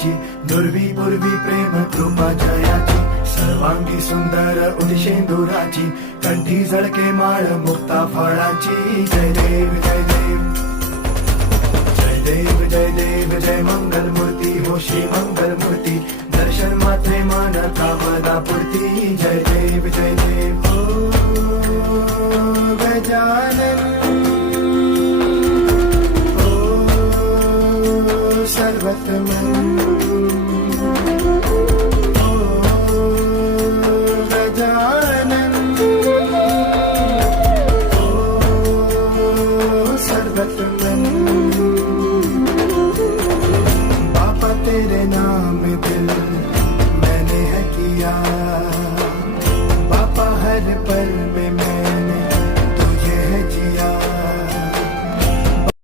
जयाची, दुर्वी पूर्वी प्रेम कृपा जयाची, सर्वांगी सुंदर उदिशेंदुराची, कंठी झळके माळ मुक्ता फळाची. जय देव जय देव जय देव जय देव जय मंगल मूर्ती हो श्री मंगल मूर्ती, दर्शन मात्रे मन कामना पूर्ती. जय देव जय देव ओ गजानन ओ सर्वतमन ओ गजानन ओ सर्वतमन.